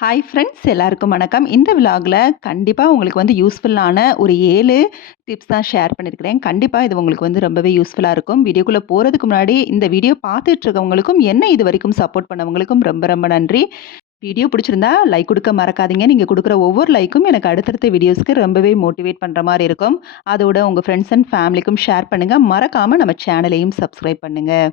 Hi friends எல்லாருக்கும் வணக்கம். இந்த விலாகில் கண்டிப்பாக உங்களுக்கு வந்து யூஸ்ஃபுல்லான ஒரு 7 டிப்ஸ் தான் ஷேர் பண்ணியிருக்கிறேன். கண்டிப்பாக இது உங்களுக்கு வந்து ரொம்பவே யூஸ்ஃபுல்லாக இருக்கும். வீடியோக்குள்ளே போகிறதுக்கு முன்னாடி இந்த வீடியோ பார்த்துட்டு இருக்கவங்களுக்கும் என்ன இது வரைக்கும் சப்போர்ட் பண்ணவங்களுக்கும் ரொம்ப ரொம்ப நன்றி. வீடியோ பிடிச்சிருந்தா லைக் கொடுக்க மறக்காதீங்க. நீங்கள் கொடுக்குற ஒவ்வொரு லைக்கும் எனக்கு அடுத்தடுத்த வீடியோஸ்க்கு ரொம்பவே மோட்டிவேட் பண்ணுற மாதிரி இருக்கும். அதோட உங்கள் ஃப்ரெண்ட்ஸ் அண்ட் ஃபேமிலிக்கும் ஷேர் பண்ணுங்கள். மறக்காமல் நம்ம சேனலையும் சப்ஸ்கிரைப் பண்ணுங்கள்.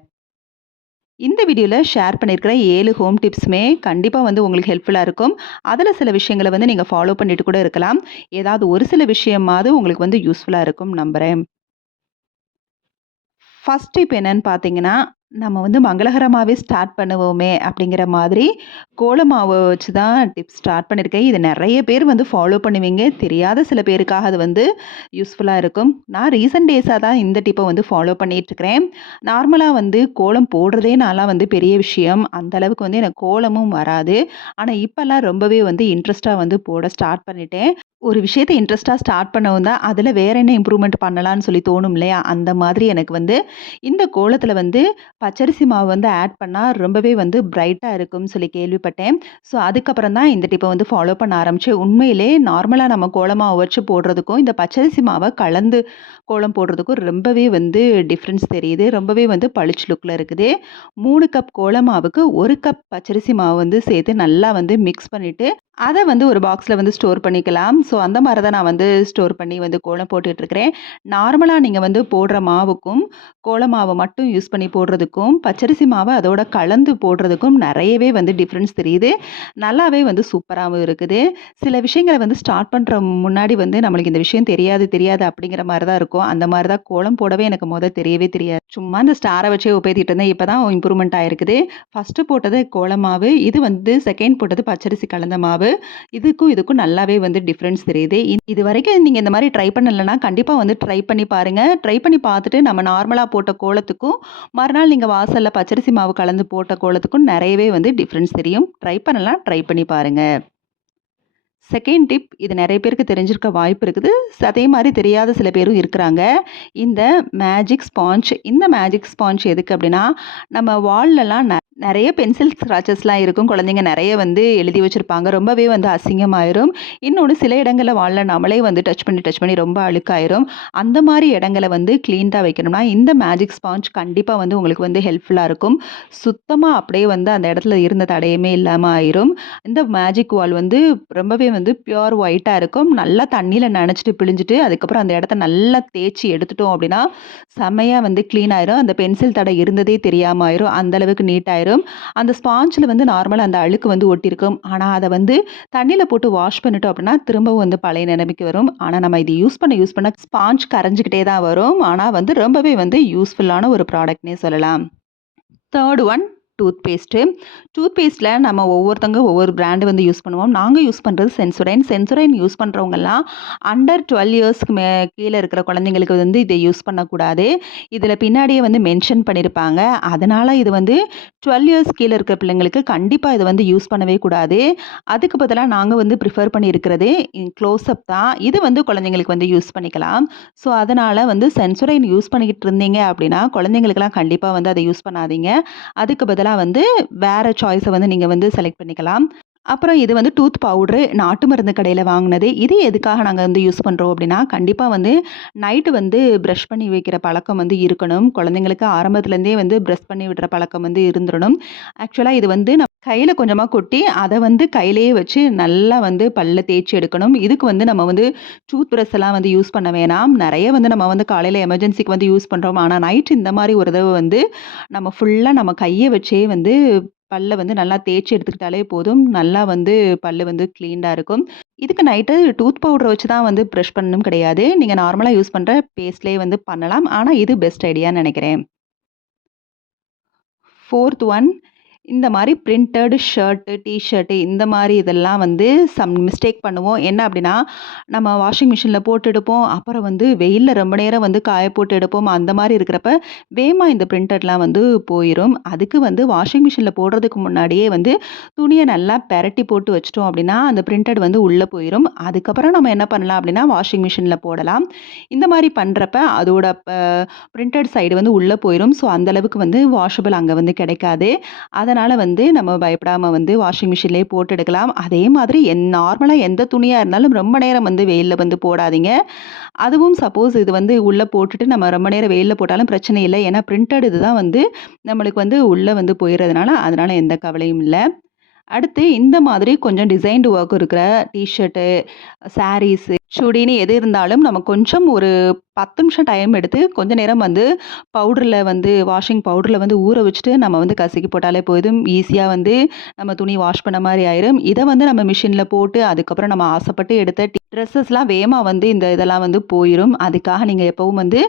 இந்த வீடியோவில் ஷேர் பண்ணியிருக்கிற 7 ஹோம் டிப்ஸுமே கண்டிப்பாக வந்து உங்களுக்கு ஹெல்ப்ஃபுல்லாக இருக்கும். அதில் சில விஷயங்களை வந்து நீங்கள் ஃபாலோ பண்ணிட்டு கூட இருக்கலாம். ஏதாவது ஒரு சில விஷயமாவது உங்களுக்கு வந்து யூஸ்ஃபுல்லாக இருக்கும் நம்புகிறேன். ஃபர்ஸ்ட் டிப் என்னன்னு பார்த்தீங்கன்னா, நம்ம வந்து மங்களகரமாவே ஸ்டார்ட் பண்ணுவோமே அப்படிங்கிற மாதிரி கோல மாவு வச்சு தான் டிப்ஸ் ஸ்டார்ட் பண்ணியிருக்கேன். இது நெறைய பேர் வந்து ஃபாலோ பண்ணுவீங்க. தெரியாத சில பேருக்காக அது வந்து யூஸ்ஃபுல்லா இருக்கும். நான் ரீசென்ட் டேஸா தான் இந்த டிப்ப வந்து ஃபாலோ பண்ணிட்டுருக்கிறேன். நார்மலா வந்து கோலம் போடுறதே நான்லாம் வந்து பெரிய விஷயம். அந்த அளவுக்கு வந்து எனக்கு கோலமும் வராது. ஆனா இப்பலாம் ரொம்பவே வந்து இன்ட்ரெஸ்ட்டா வந்து போட ஸ்டார்ட் பண்ணிட்டேன். ஒரு விஷயத்த இன்ட்ரெஸ்ட்டா ஸ்டார்ட் பண்ணவும் தான், அதில வேற என்ன இம்ப்ரூவ்மெண்ட் பண்ணலான்னு சொல்லி தோணும் இல்லையா? அந்த மாதிரி எனக்கு வந்து இந்த கோலத்தில வந்து பச்சரிசி மாவு வந்து ஆட் பண்ணா ரொம்பவே வந்து பிரைட்டா இருக்கும்னு சொல்லி கேள்விப்பட்டேன். ஸோ அதுக்கப்புறம் தான் இந்த டிப்ப வந்து ஃபாலோ பண்ண ஆரம்பிச்சேன். உண்மையிலே நார்மலா நம்ம கோல மாவு வச்சு போடுறதுக்கும், இந்த பச்சரிசி மாவ கலந்து கோலம் போடுறதுக்கும் ரொம்பவே வந்து டிஃப்ரென்ஸ் தெரியுது. ரொம்பவே வந்து பளிச்சு லுக்ல இருக்குது. 3 கப் கோல மாவுக்கு 1 கப் பச்சரிசி மாவு வந்து சேர்த்து நல்லா வந்து மிக்ஸ் பண்ணிட்டு, அத வந்து ஒரு பாக்ஸ்ல வந்து ஸ்டோர் பண்ணிக்கலாம். ஸோ அந்த மாரி தான் நான் வந்து ஸ்டோர் பண்ணி வந்து கோலம் போட்டுட்ருக்கிறேன். நார்மலா நீங்க வந்து போடுற மாவுக்கும், கோல மாவ மட்டும் யூஸ் பண்ணி போடுறதுக்கும், பச்சரிசி மாவ அதோட கலந்து போடுறதுக்கும் நெறையவே வந்து டிஃப்ரென்ஸ் தெரியுது. நல்லாவே வந்து சூப்பராவும் இருக்குது. சில விஷயங்கள வந்து ஸ்டார்ட் பண்ற முன்னாடி வந்து நம்மளுக்கு இந்த விஷயம் தெரியாது, தெரியாது அப்படிங்கிற மாரி தான் இருக்கும். அந்த மாரி தான் கோலம் போடவே எனக்கு தெரியவே தெரியாது. சும்மா இந்த ஸ்டார வச்சே உபேத்திட்டு இருந்தேன். இப்ப தான் இம்ப்ரூவ்மெண்ட் ஆயிருக்குது. ஃபர்ஸ்ட்டு போட்டது கோல மாவு. இது வந்து செகண்ட் போட்டது பச்சரிசி கலந்த மாவு. இதுக்கும் நல்லாவே வந்து டிஃப்ரென்ஸ் தெரியுது. இதுவரைக்கும் நீங்க இந்த மாரி ட்ரை பண்ணலன்னா, கண்டிப்பா வந்து ட்ரை பண்ணி பாருங்க. ட்ரை பண்ணி பார்த்துட்டு நம்ம நார்மலா போட்ட கோலத்துக்கும், மறுநாள் நீங்க வாசல்ல பச்சரிசி மாவு கலந்து போட்ட கோலத்துக்கும் நெறையவே வந்து டிஃப்ரென்ஸ் தெரியும். ட்ரை பண்ணலாம், ட்ரை பண்ணி பாருங்க. செகண்ட் டிப் இது நெறைய பேருக்கு தெரிஞ்சிருக்க வாய்ப்பு இருக்குது. அதே மாரி தெரியாத சில பேரும் இருக்கிறாங்க. இந்த மேஜிக் ஸ்பாஞ்ச் இந்த மேஜிக் ஸ்பாஞ்ச் எதுக்கு அப்டின்னா, நம்ம வால்லலாம் நெறைய பென்சில் ஸ்க்ராச்சஸ்லாம் இருக்கும். குழந்தைங்க நெறைய வந்து எழுதி வச்சிருப்பாங்க. ரொம்பவே வந்து அசிங்கமாயிரும். இன்னொன்னு சில இடங்கள்ல வால்ல நம்மளே வந்து டச் பண்ணி ரொம்ப அழுக்காயிரும். அந்த மாரி இடங்கள வந்து கிளீன்டா வைக்கணும்னா, இந்த மேஜிக் ஸ்பாஞ்ச் கண்டிப்பா வந்து உங்களுக்கு வந்து ஹெல்ப்ஃபுல்லா இருக்கும். சுத்தமா அப்படியே வந்து அந்த இடத்துல இருந்த தடயமே இல்லாம ஆயிரும். இந்த மேஜிக் வால் வந்து ரொம்பவே வந்து பியூர் ஒயிட்டா இருக்கும். நல்லா தண்ணீல நனைச்சிட்டு பிழிஞ்சிட்டு, அதுக்கப்புறம் அந்த இடத்த நல்லா தேய்ச்சு எடுத்துட்டோம் அப்படின்னா, செம்மையா வந்து கிளீன் ஆயிரும். அந்த பென்சில் தடை இருந்ததே தெரியாம ஆயிரும். அந்த அளவுக்கு நீட் ஆயிரும். அந்த ஸ்பாஞ்சில வந்து நார்மலா அந்த அழுக்கு வந்து ஒட்டியிருக்கும். ஆனா, அத வந்து தண்ணீல போட்டு வாஷ் பண்ணிட்டோம் அப்படின்னா, திரும்பவும் வந்து பழைய நிலைமைக்கு வரும். ஆனா, நம்ம இது யூஸ் பண்ண ஸ்பாஞ்ச் கரைஞ்சுக்கிட்டே தான் வரும். ஆனா வந்து ரொம்பவே வந்து யூஸ்ஃபுல்லான ஒரு ப்ராடக்ட்னே சொல்லலாம். Third one toothpaste. டூத் பேஸ்ட்ல நம்ம ஒவ்வொருத்தவங்க ஒவ்வொரு பிராண்ட் வந்து யூஸ் பண்ணுவோம். நாங்க யூஸ் பண்றது சென்சோடைன். சென்சோடைன் யூஸ் பண்றவங்கலாம் அண்டர் 12 இயர்ஸ்க்கு கீழ இருக்கிற குழந்தைங்களுக்கு வந்து இத யூஸ் பண்ணக்கூடாது. இதில பின்னாடியே வந்து மென்ஷன் பண்ணியிருப்பாங்க. அதனால இது வந்து 12 இயர்ஸ் கீழ இருக்கிற பிள்ளைங்களுக்கு கண்டிப்பா இத வந்து யூஸ் பண்ணவே கூடாது. அதுக்கு பதிலா நாங்க வந்து ப்ரிஃபர் பண்ணியிருக்கிறது க்ளோஸ்அப் தான். இது வந்து குழந்தைங்களுக்கு வந்து யூஸ் பண்ணிக்கலாம். ஸோ அதனால வந்து சென்சோடைன் யூஸ் பண்ணிக்கிட்டு இருந்தீங்க அப்படின்னா, குழந்தைங்களுக்கெல்லாம் கண்டிப்பா வந்து அத யூஸ் பண்ணாதீங்க. அதுக்கு பதிலா வந்து வேற சாய்ஸ வந்து நீங்க வந்து செலக்ட் பண்ணிக்கலாம். அப்புறம் இது வந்து டூத் பவுடரு நாட்டு மருந்து கடையில வாங்குனது. இது எதுக்காக நாங்க வந்து யூஸ் பண்றோம் அப்டின்னா, கண்டிப்பா வந்து நைட்டு வந்து பிரஷ் பண்ணி வைக்கிற பழக்கம் வந்து இருக்கணும். குழந்தைங்களுக்கு ஆரம்பத்துலேருந்தே வந்து பிரஷ் பண்ணி விடுற பழக்கம் வந்து இருந்துறணும். ஆக்சுவலா இது வந்து கையில கொஞ்சமா கொட்டி, அத வந்து கையிலேயே வச்சு நல்லா வந்து பல்ல தேய்ச்சு எடுக்கணும். இதுக்கு வந்து நம்ம வந்து டூத் பிரஷ் எல்லாம் வந்து யூஸ் பண்ண வேணாம். நெறைய வந்து நம்ம வந்து காலையில எமர்ஜென்சிக்கு வந்து யூஸ் பண்றோம். ஆனா நைட் இந்த மாரி ஒரு தடவ வந்து நம்ம ஃபுல்லா நம்ம கைய வச்சே வந்து பல்ல வந்து நல்லா தேய்ச்சு எடுத்துக்கிட்டாலே போதும். நல்லா வந்து பல்லு வந்து கிளீன்டா இருக்கும். இதுக்கு நைட்டு டூத் பவுடர வச்சு தான் வந்து பிரஷ் பண்ணணும்னு கிடையாது. நீங்க நார்மலா யூஸ் பண்ற பேஸ்ட்லயே வந்து பண்ணலாம். ஆனா இது பெஸ்ட் ஐடியான்னு நெனைக்கிறேன். 4த் ஒன் இந்த மாரி பிரிண்டட் ஷர்ட்டு, டீ ஷர்ட்டு இந்த மாரி இதெல்லாம் வந்து சம் மிஸ்டேக் பண்ணுவோம். என்ன அப்டின்னா, நம்ம வாஷிங் மிஷின்ல போட்டு எடுப்போம். அப்புறம் வந்து வெயில்ல ரொம்ப நேரம் வந்து காய போட்டு எடுப்போம். அந்த மாரி இருக்கிறப்ப வேகமா இந்த பிரிண்டட்லாம் வந்து போயிரும். அதுக்கு வந்து வாஷிங் மிஷின்ல போடுறதுக்கு முன்னாடியே வந்து துணிய நல்லா பெரட்டி போட்டு வச்சுட்டோம் அப்டின்னா, அந்த பிரிண்டட் வந்து உள்ள போயிரும். அதுக்கப்புறம் நம்ம என்ன பண்ணலாம் அப்டின்னா, வாஷிங் மிஷின்ல போடலாம். இந்த மாரி பண்றப்ப அதோட பிரிண்டட் சைடு வந்து உள்ள போயிரும். ஸோ அந்த அளவுக்கு வந்து வாஷபிள் அங்க வந்து கிடைக்காது. அதனால அதனால வந்து நம்ம பயப்படாம வந்து வாஷிங் மிஷின்லேயே போட்டு எடுக்கலாம். அதே மாதிரி நார்மலா எந்த துணியா இருந்தாலும் ரொம்ப நேரம் வந்து வெயில்ல வந்து போடாதீங்க. அதுவும் சப்போஸ் இது வந்து உள்ள போட்டுட்டு நம்ம ரொம்ப நேரம் வெயில்ல போட்டாலும் பிரச்சனை இல்ல. ஏன்னா பிரிண்டட் இதுதான் வந்து நம்மளுக்கு வந்து உள்ள வந்து போயிறதுனால, அதனால எந்த கவலையும் இல்ல. அடுத்து இந்த மாதிரி கொஞ்சம் டிசைன்டு ஒர்க் இருக்கிற டீ ஷர்ட்டு, சாரீஸு, சுடின்னு எது இருந்தாலும் நம்ம கொஞ்சம் ஒரு 10 நிமிஷம் டைம் எடுத்து கொஞ்ச நேரம் வந்து பவுடர்ல வந்து வாஷிங் பவுடர்ல வந்து ஊற வச்சுட்டு நம்ம வந்து கசக்கி போட்டாலே போதும். ஈஸியா வந்து நம்ம துணி வாஷ் பண்ண மாரி ஆயிரும். இத வந்து நம்ம மிஷின்ல போட்டு அதுக்கப்புறம் நம்ம ஆசைப்பட்டு எடுத்த ட்ரெஸ்ஸஸ்லாம் வேகமா வந்து இந்த இதெல்லாம் வந்து போயிரும். அதுக்காக நீங்க எப்பவும் வந்து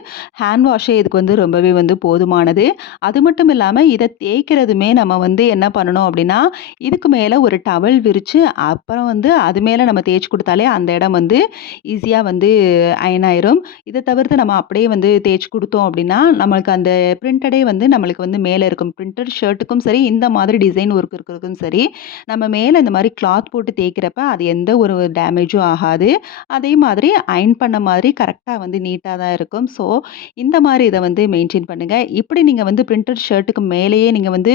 ஹேண்ட் வாஷே இதுக்கு வந்து ரொம்பவே வந்து போதுமானது. அது மட்டும் இல்லாம இத தேய்க்கிறதுமே நம்ம வந்து என்ன பண்ணணும் அப்டின்னா, இதுக்கு மேல ஒரு டவல் விரிச்சு, அப்புறம் வந்து அது மேல நம்ம தேய்ச்சு குடுத்தாலே அந்த இடம் வந்து ஈஸியா வந்து அயர்ன் ஆயிரும். இத தவிர்த்து நம்ம அப்படியே வந்து தேய்ச்சு குடுத்தோம் அப்படின்னா, நம்மளுக்கு அந்த பிரிண்டடே வந்து நம்மளுக்கு வந்து மேல இருக்கும். பிரிண்டட் ஷர்ட்டுக்கும் சரி, இந்த மாதிரி டிசைன் ஒர்க் இருக்கிறதுக்கும் சரி, நம்ம மேல இந்த மாரி கிளாத் போட்டு தேய்க்கிறப்ப அது எந்த ஒரு டேமேஜும் ஆகாது. அதே மாதிரி அயர்ன் பண்ண மாதிரி கரெக்ட்டா வந்து நீட்டா தான் இருக்கும். ஸோ, இந்த மாரி இத வந்து மெயின்டெயின் பண்ணுங்க. இப்படி நீங்க வந்து பிரிண்டட் ஷர்ட்டுக்கு மேலேயே நீங்க வந்து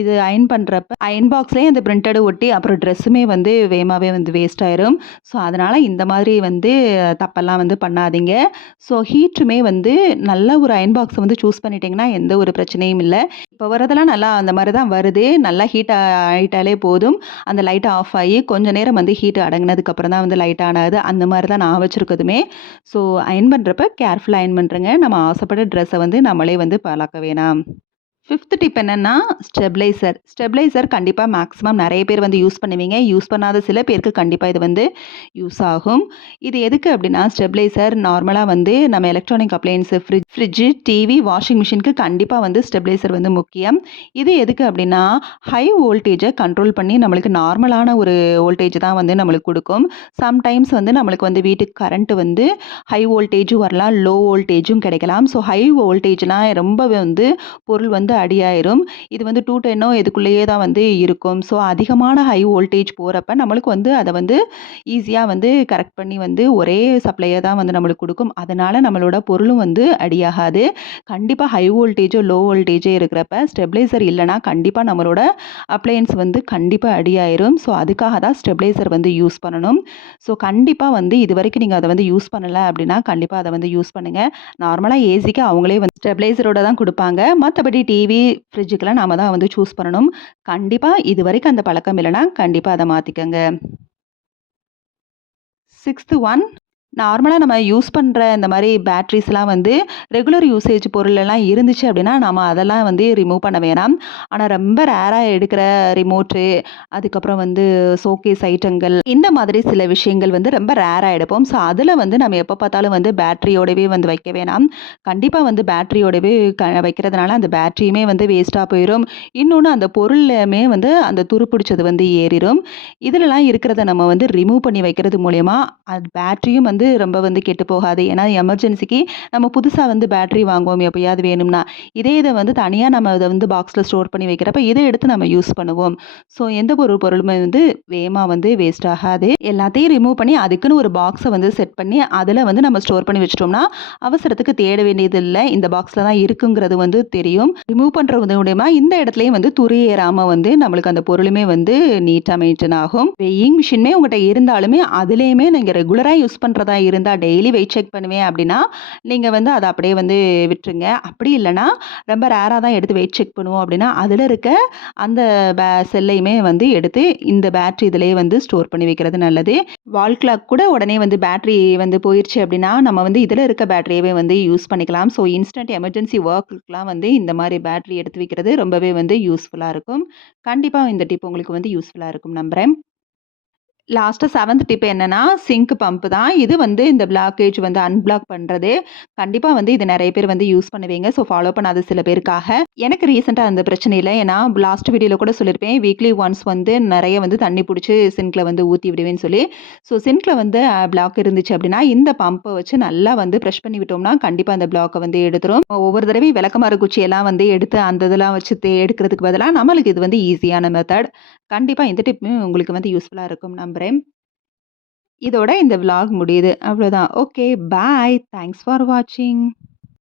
இது அயர்ன் பண்றப்ப, அயர்ன் பாக்ஸ்லயே அந்த பிரிண்டட ஒட்டி அப்புறம் ட்ரெஸ்ஸுமே வந்து வேகமாவே வந்து வேஸ்ட் ஆயிரும். ஸோ, அதனால இந்த மாதிரி வந்து தப்பெல்லாம் வந்து பண்ணாதீங்க. ஸோ, ஹீட்டுமே வந்து நல்ல ஒரு அயர்ன் பாக்ஸ வந்து சூஸ் பண்ணிட்டீங்கன்னா, எந்த ஒரு பிரச்சனையும் இல்ல. இப்ப வரதெல்லாம் நல்லா அந்த மாரி தான் வருது. நல்லா ஹீட் ஆயிட்டாலே போதும். அந்த லைட் ஆஃப் ஆயி கொஞ்ச நேரம் வந்து ஹீட் அடங்குனதுக்கு அப்புறம் தான் வந்து லைட் ஆன் ஆகுது. அந்த மாரி தான் நான் வச்சிருக்கதுமே. ஸோ, அயர்ன் பண்றப்ப கேர்ஃபுல்லா அயர்ன் பண்றேங்க. நம்ம ஆசைப்பட்ட ட்ரெஸ்ஸ வந்து நம்மளே வந்து பழக்க வேணாம். 5த் டிப் என்னன்னா, ஸ்டெபிலைசர். ஸ்டெபிலைசர் கண்டிப்பா மேக்ஸிமம் நெறைய பேர் வந்து யூஸ் பண்ணுவீங்க. யூஸ் பண்ணாத சில பேருக்கு கண்டிப்பா இது வந்து யூஸ் ஆகும். இது எதுக்கு அப்டின்னா, ஸ்டெபிலைசர் நார்மலா வந்து நம்ம electronic appliances fridge, TV, washing மிஷினுக்கு கண்டிப்பா வந்து ஸ்டெபிலைசர் வந்து முக்கியம். இது எதுக்கு அப்டின்னா, ஹை வோல்டேஜ கண்ட்ரோல் பண்ணி நம்மளுக்கு நார்மலான ஒரு வோல்டேஜ் தான் வந்து நம்மளுக்கு குடுக்கும். சம்டைம்ஸ் வந்து நம்மளுக்கு வந்து வீட்டுக்கு கரண்ட் வந்து ஹை வோல்டேஜும் வரலாம், லோ வோல்டேஜும் கிடைக்கலாம். ஸோ ஹை வோல்டேஜ்னா ரொம்பவே வந்து பொருள் வந்து அடியாயிரும். இது வந்து 210ஓ இதுக்குள்ளேயே தான் வந்து இருக்கும். ஸோ அதிகமான ஹை வோல்டேஜ் போறப்ப நம்மளுக்கு வந்து அத வந்து ஈஸியா வந்து கரெக்ட் பண்ணி வந்து ஒரே சப்ளையர் தான் வந்து நம்மளுக்கு குடுக்கும். அதனால நம்மளோட பொருளும் வந்து அடியாகாது. கண்டிப்பா ஹை வோல்டேஜோ, லோ வோல்டேஜோ இருக்கிறப்ப ஸ்டெபிலைசர் இல்லன்னா கண்டிப்பா நம்மளோட அப்ளையன்ஸ் வந்து கண்டிப்பா அடியாயிரும். ஸோ அதுக்காக தான் ஸ்டெபிலைசர் வந்து யூஸ் பண்ணணும். ஸோ கண்டிப்பா வந்து இதுவரைக்கும் நீங்க அத வந்து யூஸ் பண்ணல அப்டின்னா, கண்டிப்பா அத வந்து யூஸ் பண்ணுங்க. நார்மலா ஏசிக்கு அவங்களே வந்து ஸ்டெபிலைசரோட தான் குடுப்பாங்க. மத்தபடி டிவி, ஃப்ரிட்ஜுக்கெல்லாம் நாம தான் வந்து சூஸ் பண்ணணும். கண்டிப்பா இதுவரைக்கும் அந்த பழக்கம் இல்லன்னா, கண்டிப்பா அத மாத்திக்கங்க. 6th ஒன் நார்மலா நம்ம யூஸ் பண்ற இந்த மாரி பேட்டரீஸ்லாம் வந்து ரெகுலர் யூசேஜ் பொருளெல்லாம் இருந்துச்சு அப்டின்னா, நாம அதெல்லாம் வந்து ரிமூவ் பண்ண வேணாம். ஆனா ரொம்ப ரேரா எடுக்கிற ரிமோட்டு, அதுக்கப்புறம் வந்து ஷோகேஸ் ஐட்டங்கள், இந்த மாதிரி சில விஷயங்கள் வந்து ரொம்ப ரேரா எடுப்போம். ஸோ, அதுல வந்து நம்ம எப்ப பார்த்தாலும் வந்து பேட்டரியோடவே வந்து வைக்க வேணாம். கண்டிப்பா வந்து பேட்டரியோடவே வைக்கிறதுனால அந்த பேட்டரியுமே வந்து வேஸ்ட்டா போயிரும். இன்னொன்னு அந்த பொருள்லயுமே வந்து அந்த துரு பிடிச்சது வந்து ஏறிரும். இதுலலாம் இருக்கிறத நம்ம வந்து ரிமூவ் பண்ணி வைக்கிறது மூலியமா, அது பேட்டரியும் வந்து ரொம்ப வந்து கெட்டு போகாது. ஏன்னா எமர்ஜென்சிக்கு நம்ம புதுசா வந்து பேட்டரி வாங்குவோம் எப்பயாவது வேணும்னா. இதே இத வந்து தனியா நம்ம அத வந்து பாக்ஸ்ல ஸ்டோர் பண்ணி வைக்கிறப்ப, இத எடுத்து நம்ம யூஸ் பண்ணுவோம். ஸோ எந்த ஒரு பொருளுமே வந்து வேகமா வந்து வேஸ்ட் ஆகாது. எல்லாத்தையும் ரிமூவ் பண்ணி அதுக்குன்னு ஒரு பாக்ஸ வந்து செட் பண்ணி, அதுல வந்து நம்ம ஸ்டோர் பண்ணி வச்சுட்டோம்னா, அவசரத்துக்கு தேட வேண்டியது இல்ல. இந்த பாக்ஸ்ல தான் இருக்குங்கிறது வந்து தெரியும். ரிமூவ் பண்றது மூலியமா இந்த இடத்துலயும் வந்து துரு ஏறாம வந்து நம்மளுக்கு அந்த பொருளுமே வந்து நீட்டா மெயின்டெயின் ஆகும். வெயிங் மிஷினுமே உங்கட்ட இருந்தாலுமே, அதுலயுமே நீங்க ரெகுலரா யூஸ் பண்றதா இருந்தா, டெய்லி வெயிட் செக் பண்ணுவேன் அப்படின்னா, நீங்க வந்து அத அப்படியே வந்து விட்டுருங்க. அப்படி இல்லன்னா, ரொம்ப ரேரா தான் எடுத்து வெயிட் செக் பண்ணுவோம் அப்படின்னா, அதுல இருக்க அந்த செல்லையுமே வந்து எடுத்து இந்த பேட்டரி இதிலேயே வந்து ஸ்டோர் பண்ணி வைக்கிறது நல்லது. வால் கிளாக் கூட உடனே வந்து பேட்டரி வந்து போயிருச்சு அப்படின்னா, நம்ம வந்து இதில இருக்க பேட்டரியவே வந்து யூஸ் பண்ணிக்கலாம். ஸோ இன்ஸ்டன்ட் எமர்ஜென்சி ஒர்க்குக்குலாம் வந்து இந்த மாரி பேட்டரி எடுத்து வைக்கிறது ரொம்பவே வந்து யூஸ்ஃபுல்லா இருக்கும். கண்டிப்பா இந்த டிப் உங்களுக்கு வந்து யூஸ்ஃபுல்லா இருக்கும் நம்புறேன். லாஸ்ட்டா 7த் டிப் என்னன்னா, சிங்க் பம்ப் தான். இது வந்து இந்த பிளாக்கேஜ் வந்து அன்பிளாக் பண்றது. கண்டிப்பா வந்து இது நெறைய பேர் வந்து யூஸ் பண்ணுவீங்க. ஸோ ஃபாலோ பண்ணாத சில பேருக்காக. எனக்கு ரீசென்ட்டா அந்த பிரச்சனை இல்ல. ஏன்னா லாஸ்ட் வீடியோல கூட சொல்லியிருப்பேன். வீக்லி ஒன்ஸ் வந்து நெறைய வந்து தண்ணி புடிச்சு சிங்க்ல வந்து ஊத்தி விடுவேன்னு சொல்லி. ஸோ சிங்க்ல வந்து பிளாக் இருந்துச்சு அப்டின்னா, இந்த பம்ப வச்சு நல்லா வந்து பிரஷ் பண்ணி விட்டோம்னா, கண்டிப்பா அந்த பிளாக்க வந்து எடுத்துரும். ஒவ்வொரு தடவையும் விளக்கமாறு குச்சியெல்லாம் வந்து எடுத்து அந்த இதெல்லாம் வச்சு எடுக்கிறதுக்கு பதிலா, நம்மளுக்கு இது வந்து ஈஸியான மெத்தட். கண்டிப்பா இந்த டிப்பும் உங்களுக்கு வந்து யூஸ்ஃபுல்லா இருக்கும் நம்புறேன். இதோட இந்த விளாக் முடியுது. அவ்வளோதான். ஓகே. பாய். தேங்க்ஸ் ஃபார் வாட்சிங்.